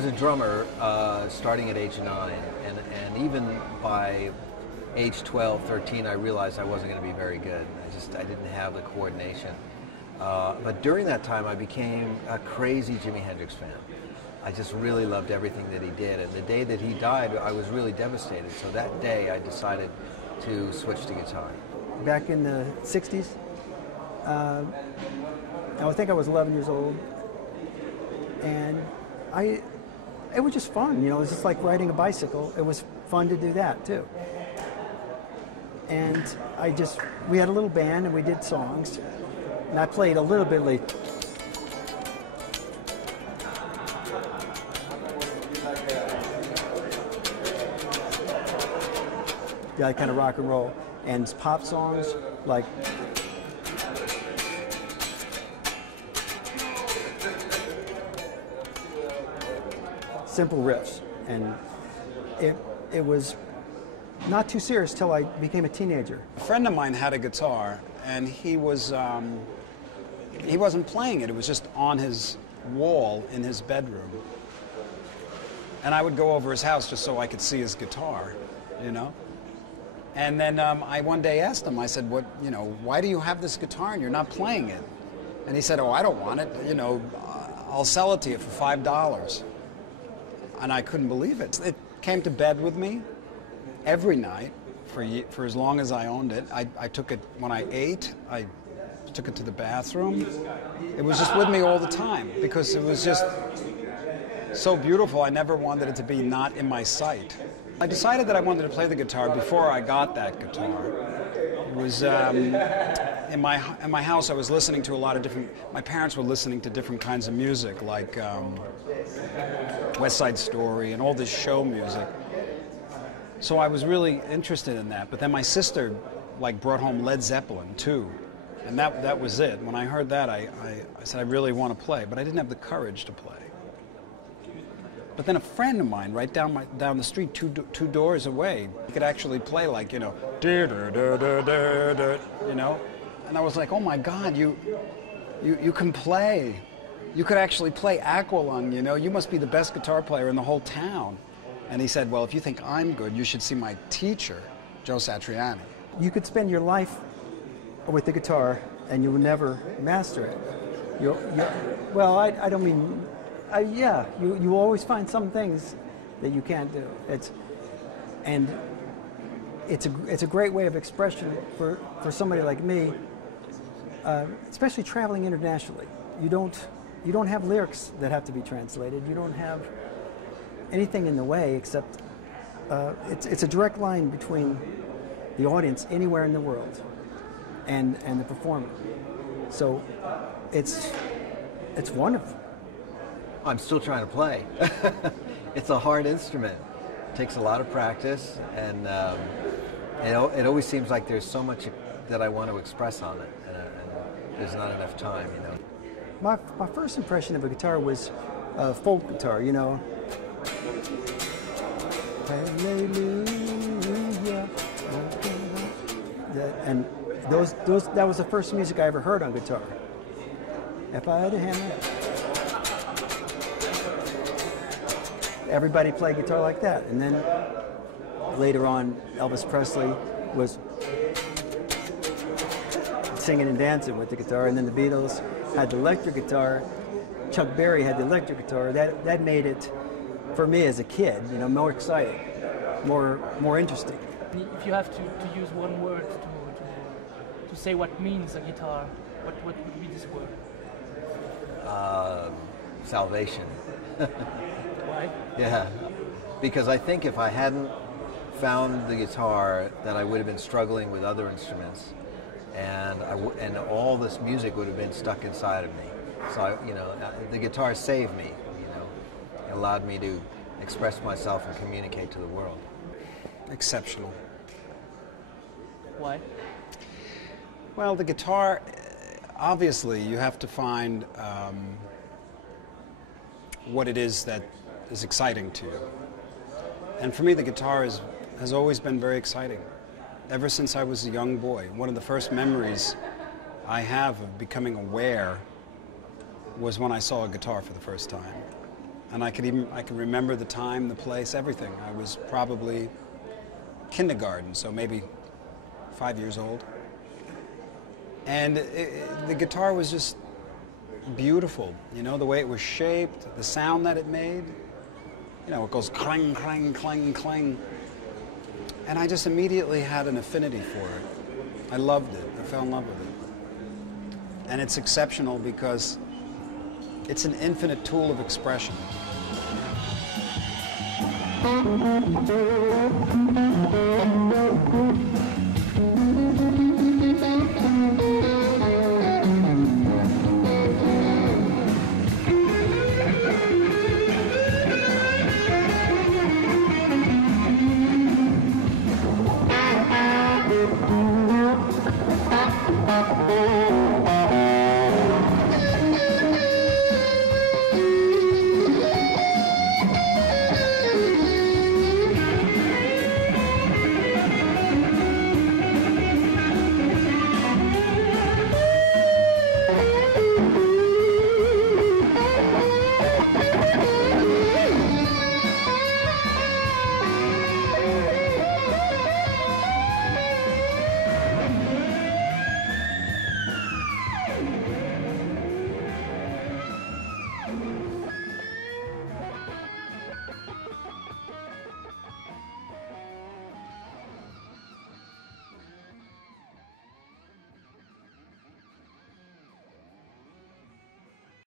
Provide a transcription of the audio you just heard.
was a drummer starting at age 9, and even by age 12, 13, I realized I wasn't going to be very good. I didn't have the coordination. But during that time, I became a crazy Jimi Hendrix fan. I just really loved everything that he did. And the day that he died, I was really devastated. So that day, I decided to switch to guitar. Back in the 60s, I think I was 11 years old, and it was just fun. You know, it was just like riding a bicycle. It was fun to do that, too. And we had a little band, and we did songs, and I played a little bit late. Yeah, kind of rock and roll, and pop songs like simple riffs, and it was not too serious till I became a teenager. A friend of mine had a guitar, and he wasn't playing it. It was just on his wall in his bedroom, and I would go over his house just so I could see his guitar, you know. And then I one day asked him, I said, why do you have this guitar and you're not playing it? And he said, oh, I don't want it, I'll sell it to you for $5. And I couldn't believe it. It came to bed with me every night for as long as I owned it. I took it when I ate, I took it to the bathroom. It was just with me all the time because it was just so beautiful. I never wanted it to be not in my sight. I decided that I wanted to play the guitar before I got that guitar. It was in my house. I was listening to a lot of different. My parents were listening to different kinds of music, like West Side Story and all this show music. So I was really interested in that. But then my sister brought home Led Zeppelin too, and that was it. When I heard that, I said I really want to play, but I didn't have the courage to play. But then a friend of mine, right down the street, two doors away, he could actually play and I was like, oh my God, you can play. You could actually play Aqualung, you must be the best guitar player in the whole town. And he said, well, if you think I'm good, you should see my teacher, Joe Satriani. You could spend your life with the guitar and you will never master it. I don't mean... you always find some things that you can't do. It's a great way of expression for somebody like me, especially traveling internationally. You don't have lyrics that have to be translated. You don't have anything in the way except it's a direct line between the audience anywhere in the world and the performer. So it's wonderful. I'm still trying to play. It's a hard instrument. It takes a lot of practice, and it always seems like there's so much that I want to express on it, and there's not enough time, My first impression of a guitar was a folk guitar, Hallelujah. And that was the first music I ever heard on guitar. If I had a hammer. Everybody played guitar like that. And then later on, Elvis Presley was singing and dancing with the guitar. And then the Beatles had the electric guitar. Chuck Berry had the electric guitar. That made it, for me as a kid, more exciting, more interesting. If you have to use one word to say what means a guitar, what would be this word? Salvation. Why? Yeah, because I think if I hadn't found the guitar, then I would have been struggling with other instruments, and all this music would have been stuck inside of me. So the guitar saved me. It allowed me to express myself and communicate to the world. Exceptional. Why? Well, the guitar, obviously, you have to find what it is that is exciting to you. And for me, the guitar has always been very exciting. Ever since I was a young boy, one of the first memories I have of becoming aware was when I saw a guitar for the first time. And I could remember the time, the place, everything. I was probably kindergarten, so maybe 5 years old. And the guitar was just beautiful, you know, the way it was shaped, the sound that it made. You know, it goes clang, clang, clang, clang. And I just immediately had an affinity for it. I loved it. I fell in love with it. And it's exceptional because it's an infinite tool of expression.